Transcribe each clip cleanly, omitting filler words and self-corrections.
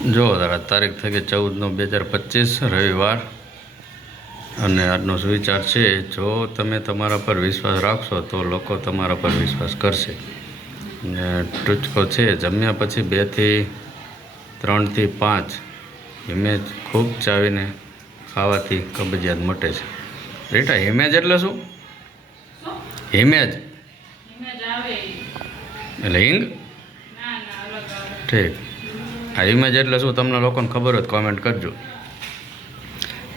જો તારા તારીખ થઈ ગઈ 14/9/2025 રવિવાર અને આજનો સુવિચાર છે જો તમે તમારા પર વિશ્વાસ રાખશો તો લોકો તમારા પર વિશ્વાસ કરશે અને ટૂચકો છે જમ્યા પછી 2 થી 3 થી 5 હિમેજ ખૂબ ચાવીને ખાવાથી કબજિયાત મટે છે રીટા હિમેજ એટલે શું હિમેજ એટલે હિંગ ઠીક આ હિમેજ એટલે શું તમને લોકોને ખબર હોય તો કોમેન્ટ કરજો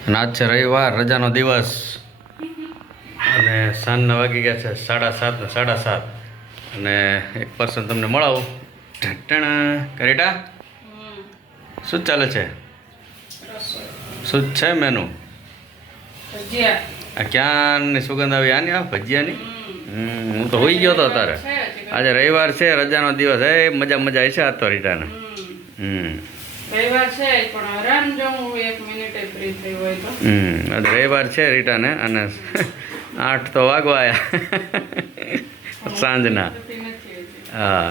અને આજ છે રવિવાર રજાનો દિવસ અને સાંજના વાગી ગયા છે 7:30 ને 7:30 અને એક પર્સન તમને મળાવું કરીટા શું ચાલે છે શું છે મેનુ આ ક્યાંની સુગંધ આવી આની આ ભજીયાની હું તો હોઈ ગયો હતો તારે આજે રવિવાર છે રજાનો દિવસ હે મજા મજા હશે આ તો રીટાને રવિવાર છે પણ આરામ જો હું 1 મિનિટે ફ્રી થઈ હોય તો આજે રવિવાર છે રીટાને અને 8 તો વાગવા આવ્યા સાંજના હા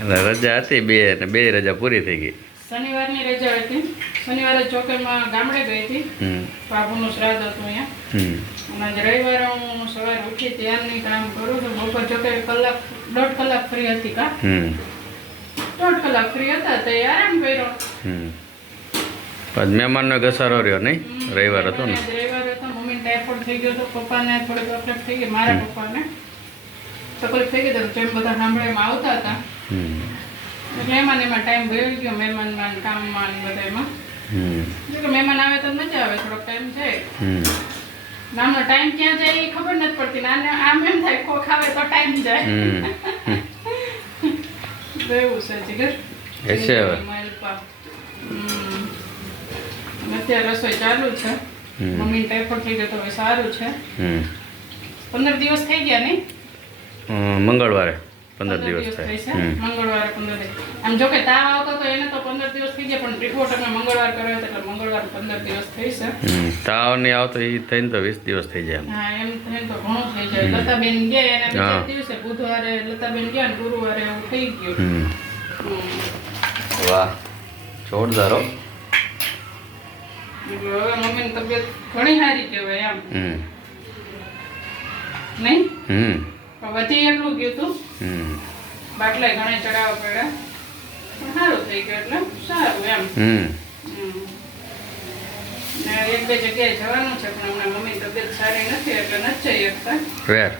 એટલે રજા હતી 2 અને 2 રજા પૂરી થઈ ગઈ શનિવારની રજા હતી શનિવારે ચોકેમાં ગામડે ગઈ હતી બાબુનું શ્રાદ્ધ હતું અહીંયા અને રવિવારે હું સવારે ઉઠી ત્યારની કામ કરું છું બપોર ચોકે 1.5 કલાક ફ્રી હતી કા 1.5 કલાક ફ્રી હતા તો આરામ કર્યો પછી મહેમાનનો ઘસારો રહ્યો નહીં રવિવાર હતો ને રવિવાર હતો મમ્મીને ટાઈફોઈડ થઈ ગયો હતો પપ્પાને થોડી તકલીફ થઈ ગઈ મારા પપ્પાને તકલીફ થઈ ગઈ તો જેમ બધા સાંભળેમાં આવતા હતા એટલે એમાં ટાઈમ ગયો ગયો મહેમાનમાં કામમાં બધામાં જો કે મહેમાન આવે તો મજા આવે થોડોક ટાઈમ છે નામનો ટાઈમ ક્યાં જાય એ ખબર નથી પડતી નાને આમ એમ થાય કોક આવે તો ટાઈમ જાય એવું છે જીગર એસે હવે અત્યારે રસોઈ ચાલુ છે મમ્મી ટાઈફોઈડ થઈ ગયો તો હવે સારું છે 15 દિવસ થઈ ગયા નહીં મંગળવારે 15 દિવસ થાય મંગળવારે 15 દિવસ આમ જો કે તાવ આવતો તો એને તો 15 દિવસ થઈ ગયા પણ રિપોર્ટ અમે મંગળવાર કર્યો એટલે મંગળવાર 15 દિવસ થઈ છે તાવ નહીં આવતો એ થઈને તો 20 દિવસ થઈ જાય હા એમ થઈને તો ઘણું થઈ જાય લતાબેન ગયા એના બીજા દિવસે બુધવારે લતાબેન ગયા ને ગુરુવારે એવું થઈ ગયું વાહ જોરદાર હો હવે મમ્મીની તબિયત ઘણી સારી કહેવાય એમ નહીં વધી એટલું ગયું હતું બાટલા ઘણા ચડાવવા પડ્યા પણ સારું થઈ ગયું એટલે સારું એમ ને 1-2 જગ્યાએ જવાનું છે પણ હમણાં મમ્મીની તબિયત સારી નથી એટલે નથી જઈ શકતા વેર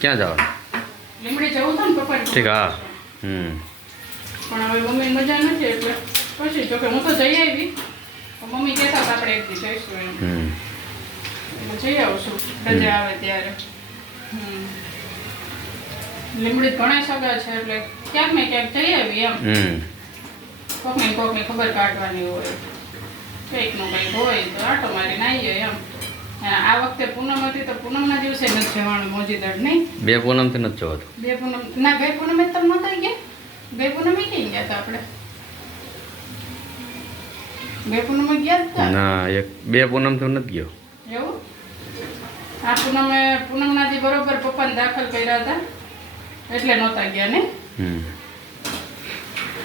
ક્યાં જવાનું લીમડી જવું હતું ને પપ્પા ઠીક હા પણ હવે મમ્મી મજા નથી એટલે પછી જોકે હું તો જઈ આવી મમ્મી કહેતા હતા આપણે એક દી જઈશું એમ એટલે જઈ આવશું રજા આવે ત્યારે લીમડી ઘણા સગા છે એટલે ક્યાંક ને ક્યાંક જઈ આવી એમ કોકની ખબર કાઢવાની હોય કંઈકનું કંઈક હોય તો આટો મારીને આવીએ એમ આ વખતે પૂનમ હતી તો પૂનમના દિવસે નથી જવાનું મોજીદડ નહીં 2 પૂનમથી નથી જવાતું 2 પૂનમ ના 2 પૂનમે તો નહોતા ગયા 2 પૂનમે ક્યાં ગયા હતા આપણે 2 પૂનમે ગયા હતા ના 2 પૂનમથી નથી ગયો એવું આ પૂનમના દી બરોબર પપ્પાને દાખલ કર્યા હતા એટલે નહોતા ગયા ને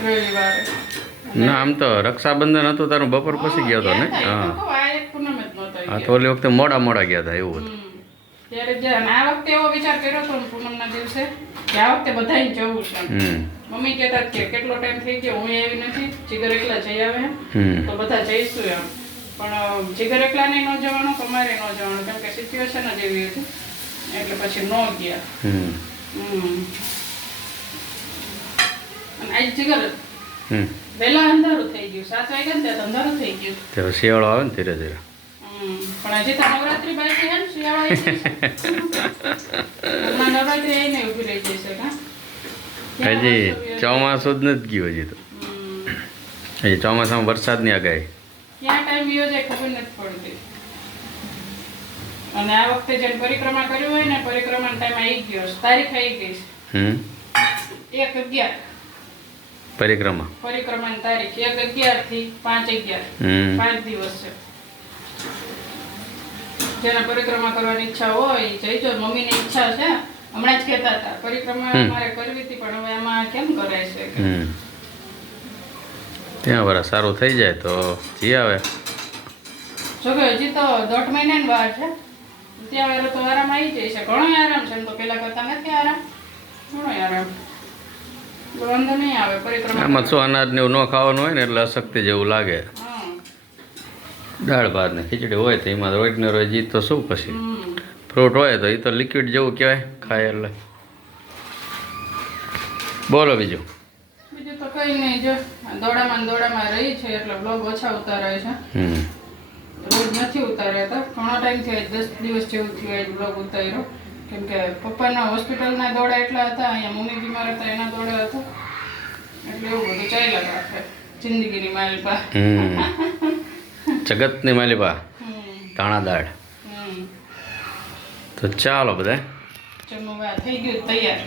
રવિવારે ના આમ તો રક્ષાબંધન હતું તારું બપોર પછી ગયો હતો ને હા તો ઓલી વખતે મોડા ગયા હતા એવું હતું ત્યારે આ વખતે એવો વિચાર કર્યો હતો પૂનમના દિવસે કે આ વખતે બધાને જવું છે મમ્મી કહેતા કે કેટલો ટાઈમ થઈ ગયો હું આવી નથી જીગર એકલા જઈ આવે તો બધા જઈશું એમ પણ જીગર એકલાને ન જવાનું તમારે ન જવાનું કેમ કે સિચ્યુએશન જ એવી હતી એટલે પછી ન ગયા અને આજ જીગર વહેલા અંધારું થઈ ગયું 7 વાગ્યા ને ત્યાં અંધારું થઈ ગયું ત્યારે શિયાળો આવે ને ધીરે ધીરે પણ હજી તો નવરાત્રી બાકી છે ને શિયાળો નવરાત્રી આવીને ઊભી રહી જશે કા હજી ચોમાસું જ નથી ગયું હજી તો હજી ચોમાસામાં વરસાદની આગાહી ક્યાં ટાઈમ ગયો જાય ખબર નથી પડતી અને આ વખતે જેને પરિક્રમા કર્યું હોય ને પરિક્રમાનો ટાઈમ આવી ગયો તારીખ આવી ગઈ છે 1/11 પરિક્રમાની તારીખ 1/11 થી 5/11 5 દિવસ છે જેને પરિક્રમા કરવાની ઈચ્છા હોય જઈજો મમ્મીની ઈચ્છા છે હમણાં જ કહેતા હતા પરિક્રમા મારે કરવી હતી પણ હવે આમાં કેમ કરાય છે ત્યાં વરા સારું થઈ જાય તો જી આવે. જો કે હજી તો 1.5 મહિનાની વાર છે, ત્યાં વાળો તો આરામ આવી જાય છે. ઘણો આરામ છે, એમ તો પેલા કરતા નથી આરામ, ઘણો આરામ, વાંધો નહીં આવે. પરિક્રમા આમાં શું અનાજને એવું ન ખાવાનું હોય ને એટલે અશક્તિ જેવું લાગે. હા. દાળ ભાત ને ખીચડી હોય તો એમાં રોજ ને રોજ ઈ તો શું પછી હમ. ફ્રૂટ હોય તો એ તો લિક્વિડ જેવું કહેવાય ખાય એટલે. બોલો બીજું. બીજું તો કઈ નહીં, જો આ દોડામાં રહી છે એટલે બ્લોગ ઓછા ઉતારાય છે. હમ રોજ નથી ઉતાર્યા હતા, ઘણો ટાઈમ થયો, 10 દિવસ જેવું થયું આજ બ્લોગ ઉતાર્યો. કેમ કે પપ્પાના હોસ્પિટલના દોડા એટલા હતા, અહીંયા મમ્મી બીમાર હતા એના દોડા હતા, એટલે એવું બધું ચાલ્યા રાખે જિંદગીની માલપા. જગતની માલિપા તાણા દાળ. હમ. તો ચાલો બધા જમવા થઈ ગયું તૈયાર.